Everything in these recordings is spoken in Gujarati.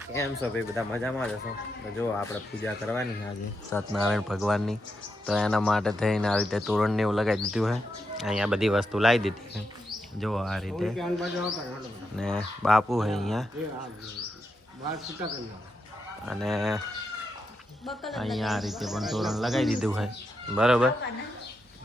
કેમ છો ભાઈ? બધા મજામાં જ હશો? તો જો આપણે પૂજા કરવાની છે આજે સત્યનારાયણ ભગવાનની, તો એના માટે થઈને આ રીતે તોરણ ને એવું લગાવી દીધું છે. અહીંયા બધી વસ્તુ લાવી દીધી છે, જો આ રીતે. ને બાપુ છે અહીંયા, અને અહીંયા આ રીતે પણ તોરણ લગાવી દીધું છે, બરાબર.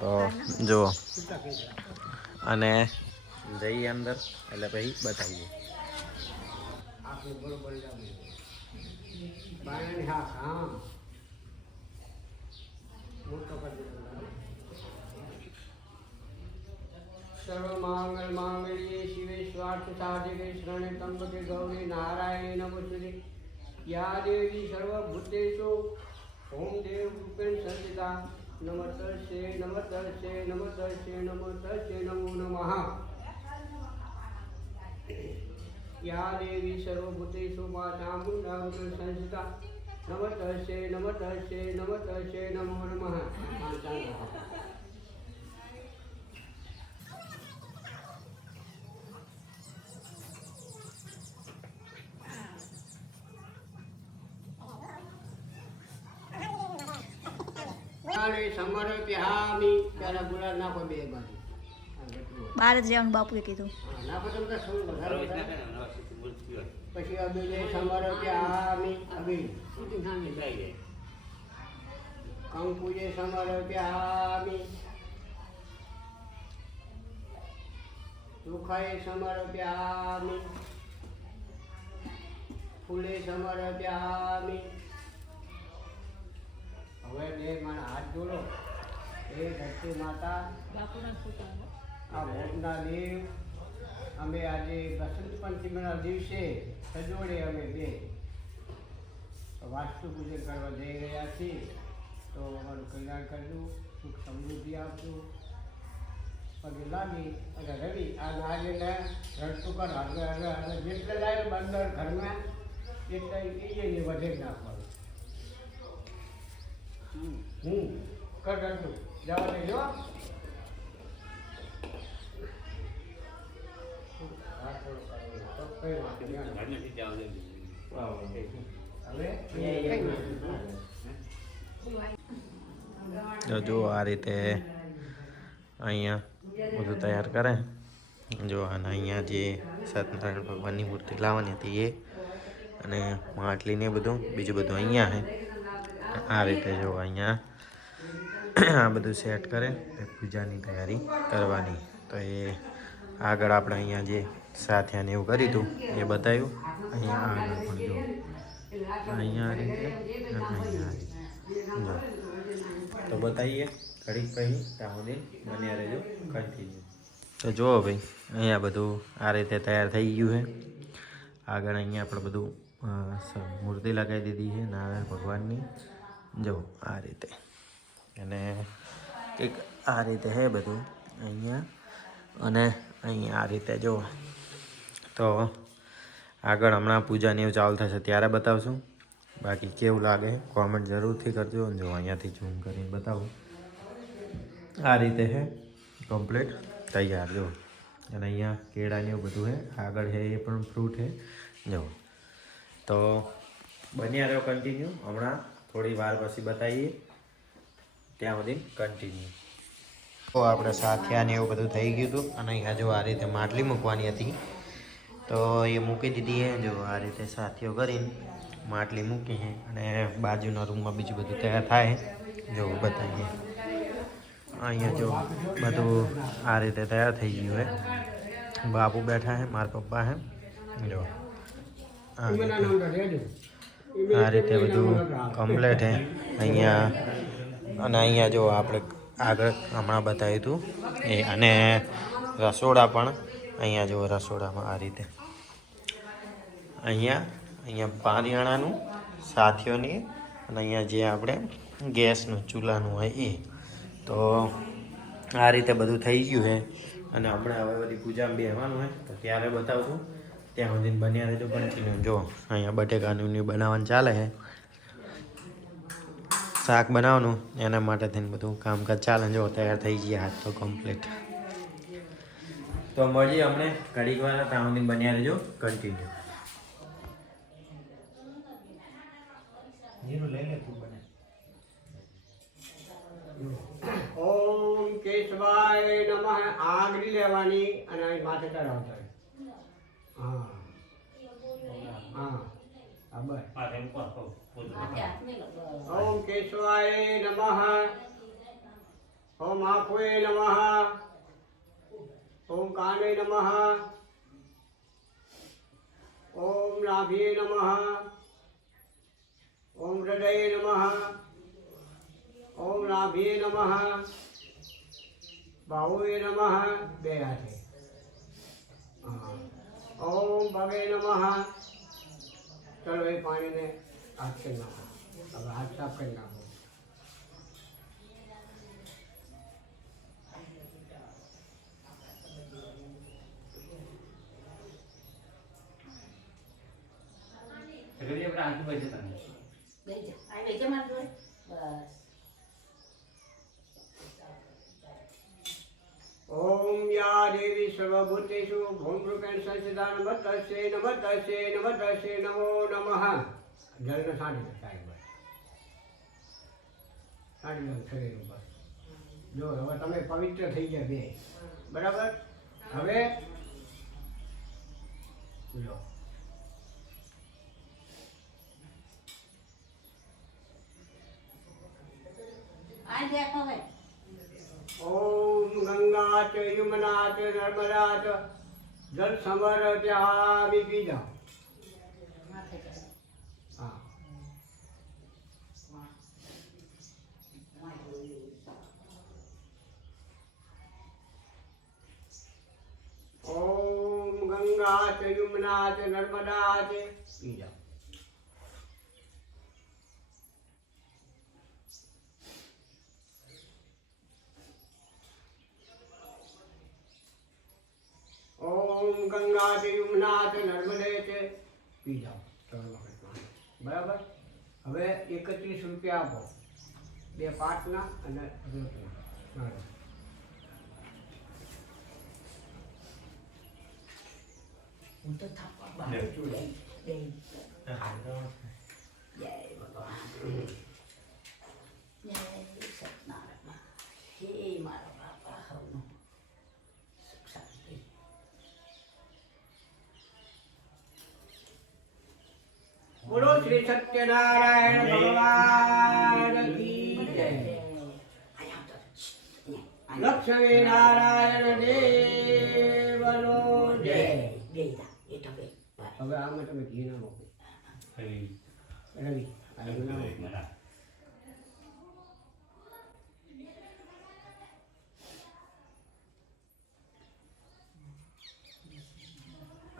તો જુઓ, અને જઈએ અંદર એટલે પછી બતાવીએ. सर्वमंगल मांगल्ये शिवे स्वार्थ साधिके शरण्ये त्र्यंबके गौरी नारायणे नमोस्तुते। या देवी सर्वभूतेषु ओम देव रूपेण संस्थिता नमस्तस्यै नमस्तस्यै नमस्तस्यै नमस्तस्यै नमो नमः। या देवी सर्वभूतेषु वाचामुण्डा रूपेण संस्थिता नमस्तस्यै नमस्तस्यै नमस्तस्यै नमो नमः। समर्पयामि। त्याला गुलाल नाखो बे बाजू બાર જ રહેવાનું બાપુએ કીધું. નાખો તમે તો શું પછી અબીને સમર્પયામિ અબી કંકુજે સમર્પયામિ સુખાય સમર્પયામિ ફૂલે સમર્પયામિ। હવે બે મારા હાથ જોડો। એ ધરતી માતા આ ભોગના દેવ અમે આજે બસંત પંચમીના દિવસે સજોડે અમે બે વાસ્તુ પૂજન કરવા જઈ રહ્યા છીએ। તો અમારું કલ્યાણ કરજો, સુખ સમૃદ્ધિ આપજો। પગે લાગી અને રવિ આ નારીને રડતું કર હવે જેટલે જાય બંદર ઘરમાં એટલે એને વધે નાખવાનું। કર રડતું જવા દે જો। તો જો આ રીતે અહીંયા બધું તૈયાર કરે। જો અને અહીંયા જે સત્યનારાયણ ભગવાનની મૂર્તિ લાવવાની હતી એ, અને માટલી ને બધું બીજું બધું અહીંયા છે। આ રીતે જો અહીંયા આ બધું સેટ કરે પૂજાની તૈયારી કરવાની। તો એ આગળ આપણે અહીંયા જે સાથિયાને એવું કર્યું હતું એ બતાવ્યું। અહીંયા આગળ પણ જો અહીંયા આ રીતે અને અહીંયા આ રીતે જો તો બતાવીએ ઘડીક પછી ત્યાં સુધી બન્યા રહેજો કન્ટિન્યુ। તો જુઓ ભાઈ, અહીંયા બધું આ રીતે તૈયાર થઈ ગયું છે। આગળ અહીંયા આપણે બધું મૂર્તિ લગાવી દીધી છે નારાયણ ભગવાનની, જો આ રીતે। અને કંઈક આ રીતે છે બધું અહીંયા, અને અહીંયા આ રીતે જો। તો આગળ હમણાં પૂજાની એવું ચાલુ થશે ત્યારે બતાવશું। બાકી કેવું લાગે કોમેન્ટ જરૂરથી કરજો। જો અહીંયાથી ઝૂમ કરીને બતાવું, આ રીતે છે કમ્પ્લીટ તૈયાર જો। અને અહીંયા કેળાને એવું બધું છે, આગળ છે એ પણ ફ્રૂટ છે જો। તો બન્યા રહ્યો કન્ટિન્યુ, હમણાં થોડી વાર પછી બતાવીએ, ત્યાં સુધી કન્ટિન્યુ। તો આપણે સાથિયા ને એવું બધું થઈ ગયું હતું, અને અહીંયા જો આ રીતે માટલી મૂકવાની હતી તો એ મૂકી દીધી છે। જો આ રીતે સાથીઓ કરીને માટલી મૂકી છે, અને બાજુના રૂમમાં બીજું બધું તૈયાર થાય જો બતાવીએ। અહીંયા જો બધું આ રીતે તૈયાર થઈ ગયું છે। બાપુ બેઠા છે, મારા પપ્પા છે જો। આ રીતે બધું કમ્પ્લેટ છે અહીંયા। અને અહીંયા જો આપણે આગળ હમણાં બતાવ્યું હતું એ, અને રસોડા પણ અહીંયા જો રસોડામાં આ રીતે અહીંયા પારિયાણાનું સાથીઓની, અને અહીંયા જે આપણે ગેસનું ચૂલાનું હોય એ। તો આ રીતે બધું થઈ ગયું છે, અને હમણાં હવે બધી પૂજામાં બેસવાનું હોય તો ત્યારે બતાવશું, ત્યાં સુધી બન્યા રહેજો કન્ટિન્યુ। જો અહીંયા બટેકાનું બનાવવાનું ચાલે છે, શાક બનાવવાનું, એના માટે થઈને બધું કામકાજ ચાલે। જો તૈયાર થઈ ગયા હાથ તો કમ્પ્લીટ। તો મળીએ અમને ઘડીક વાર, ત્યાં સુધી બન્યા રહેજો કન્ટિન્યુ। આંગળી લેવાની અને અહીં માથે ચડાવતા હોય. હા હા હા બસ. ઓમ કેશવાય નમઃ. ઓમ આંખોય નમઃ. ઓમ કાને નમઃ. ઓમ નાભિએ નમઃ. ઓમ હૃદયે નમઃ. ઓમ નાભિએ નમઃ. બાહુએ નમઃ. બે હાથે. હા. ઓમ ભગે નમઃ. ચલો એ પાણીને હાથ કરી નાખો. હવે હાથ સાફ કરી નાખો. ઓમ યા દેવી સર્વભૂતેષુ ભૂમરૂપેણ સંસ્થિતા નમસ્તસ્યે નમસ્તસ્યે નમસ્તસ્યે નમો નમઃ. જળને છાંટી દો સાહેબ. છાંટી દો શરીર ઉપર. જો હવે તમે પવિત્ર થઈ ગયા બે. બરાબર. હવે લો. ઓમ ગંગા ચ યમુના ચ નર્મદા ચ જલ સમર્પ્યામિ. પી જાઓ. હા. ઓમ ગંગા ચ યમુના ચ નર્મદા ચ. પી જાઓ. ઓમ ગંગા ચ યમુના ચ નર્મદે ચ. પી જાઓ. 3 વખત પાણી. બરાબર. હવે 31 રૂપિયા આપો. 2 પાટના અને રોટલા. બરાબર. હું તો થાપા બહાર જોડે જય ભગવાન જય સત્યનારાયણ. હે મારા બાપા હવનો સુખ શાંતિ. બોલો શ્રી સત્યનારાયણ ભગવાન કી જય. લક્ષ્મી નારાયણ દેવનો જય. હવે આમાં તમે ઘી ના મૂકો. રવિ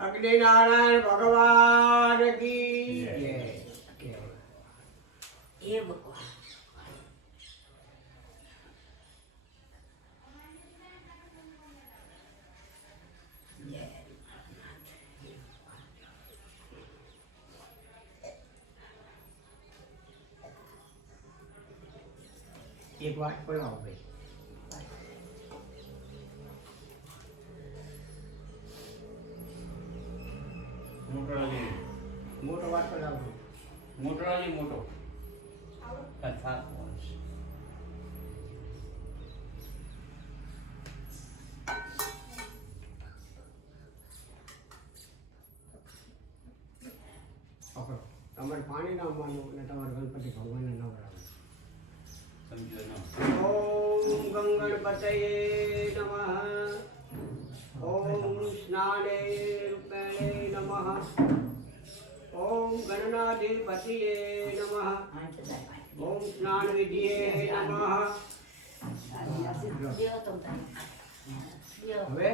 અગ્નિ નારાયણ ભગવાન કી જય. એ ભગવાન એક વાત પડાવો ભાઈ. મોટો વાત પડાવો. મોટો કથા પકડો. તમારે પાણી ના આવવાનું અને તમારે ગણપતિ ભગવાનને નવડાવવાનું. સમજો ન ઓમ ગંગણપતયે નમઃ. ઓમ સ્નાને રૂપેણે નમઃ. ઓમ ગણનાધિપતયે નમઃ. ઓમ સ્નાન વિધિયે નમઃ. હવે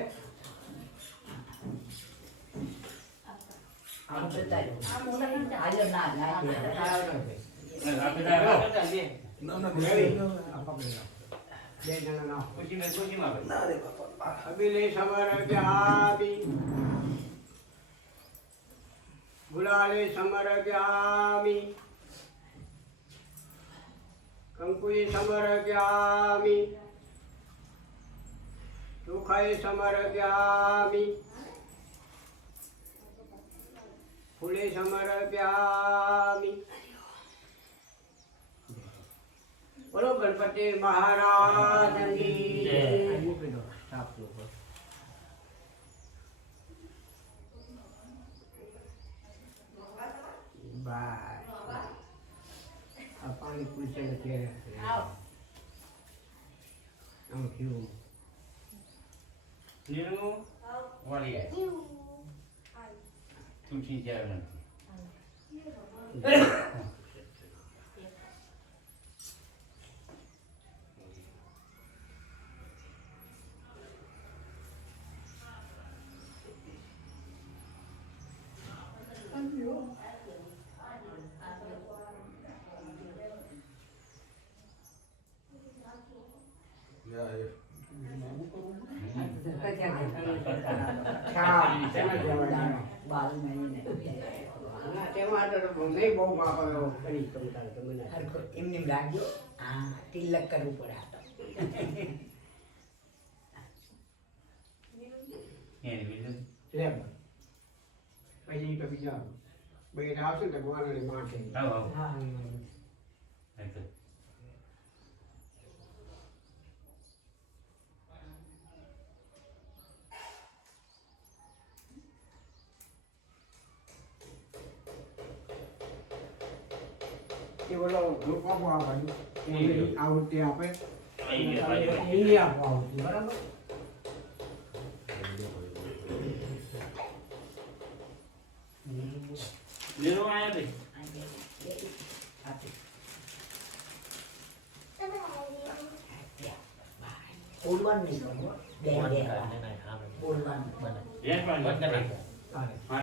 અભિલે સમર્પ્યામિ. ગુલાલે સમર્પ્યામિ. કંકુએ સમર્પ્યામિ. સુખાય સમર્પ્યામિ. ફૂલે સમર્પ્યામિ. બોલો ગણપતિ મહારાજની જય. મૂકી દો. સાફ કરો. પાણી પૂછે છે આવ આમ થયું નીરુ વાળી આય તુલસી ચાર નથી બારું મહિને તેમાં તો નહીં બહુ વાપરો કરી તમે તમે હરખો એમને રાખજો હા તિલક કરવું પડે આ તો એને બીજું લે પછી તો બીજા બે આવશે ને ભગવાનની માટે આવ આવ હા એટલે એ બોલો લોકો આવવાનું આવૃત્તિ આપે અહીં બાજુ એની આપો આવૃત્તિ બરાબર નીરુ આયા બે બોલવાનું નહીં બોલવાનું જેન પણ હાલે. હા